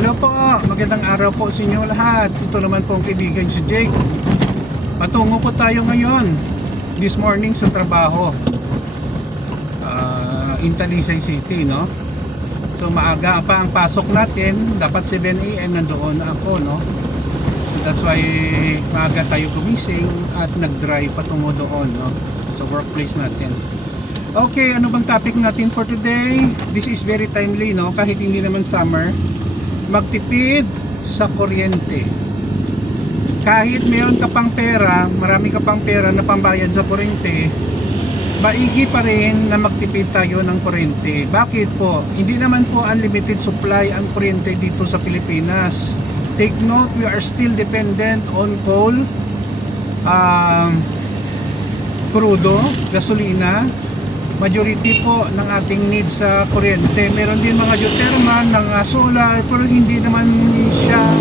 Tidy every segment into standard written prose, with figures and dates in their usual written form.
Hello po, magandang araw po sa inyo lahat. Ito naman po ang kaibigan si Jake. Patungo po tayo ngayon this morning sa trabaho in Talisay City, no? So maaga pa ang pasok natin, dapat 7 AM nandoon ako, no? So that's why maaga tayo gumising at nag-drive patungo doon, no? Sa workplace natin. Okay, ano bang topic natin for today? This is very timely, no? Kahit hindi naman summer, magtipid sa kuryente. Kahit mayroon ka pang pera, marami ka pang pera na pambayad sa kuryente, maigi pa rin na magtipid tayo ng kuryente. Bakit po? Hindi naman po unlimited supply ang kuryente dito sa Pilipinas. Take note, we are still dependent on coal, crudo, gasolina. Majority po ng ating needs sa kuryente. Meron din mga geothermal, ng solar, pero hindi naman siya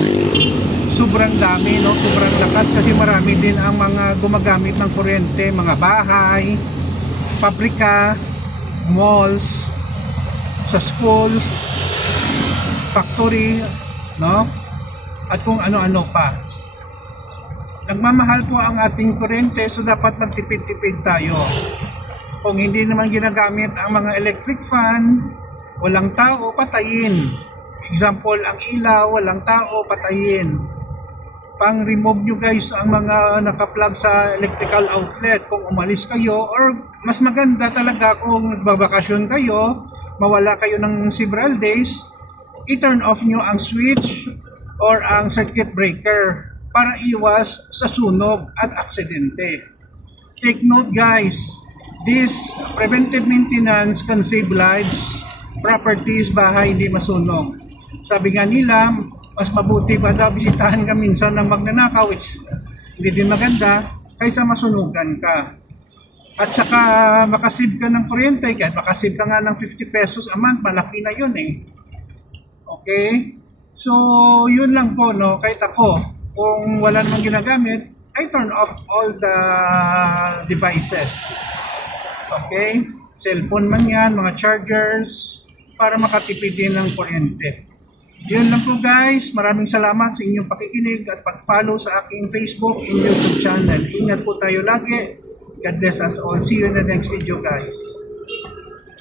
sobrang dami, no? Sobrang lakas kasi marami din ang mga gumagamit ng kuryente, mga bahay, pabrika, malls, sa schools, factory, no? At kung ano-ano pa. Nagmamahal po ang ating kuryente, so dapat magtipid-tipid tayo. Kung hindi naman ginagamit ang mga electric fan, walang tao, patayin. Example, ang ilaw, walang tao, patayin. Pang-remove nyo guys ang mga nakaplug sa electrical outlet kung umalis kayo, or mas maganda talaga kung nagbabakasyon kayo, mawala kayo ng several days, i-turn off nyo ang switch or ang circuit breaker para iwas sa sunog at aksidente. Take note guys, this preventive maintenance can save lives, properties, bahay hindi masunog. Sabi nga nila, mas mabuti pa daw bisitahan ka minsan ng magnanakaw, which hindi din maganda, kaysa masunugan ka. At saka makasave ka ng kuryente, kahit makasave ka nga ng 50 pesos a month, malaki na yun eh. Okay? So, yun lang po, no? Kahit ako, kung wala namang ginagamit, I turn off all the devices. Okay? Cellphone man yan, mga chargers, para makatipid din ng kuryente. Yun lang po guys. Maraming salamat sa inyong pakikinig at pag-follow sa aking Facebook and YouTube channel. Ingat po tayo lagi. God bless us all. See you in the next video guys.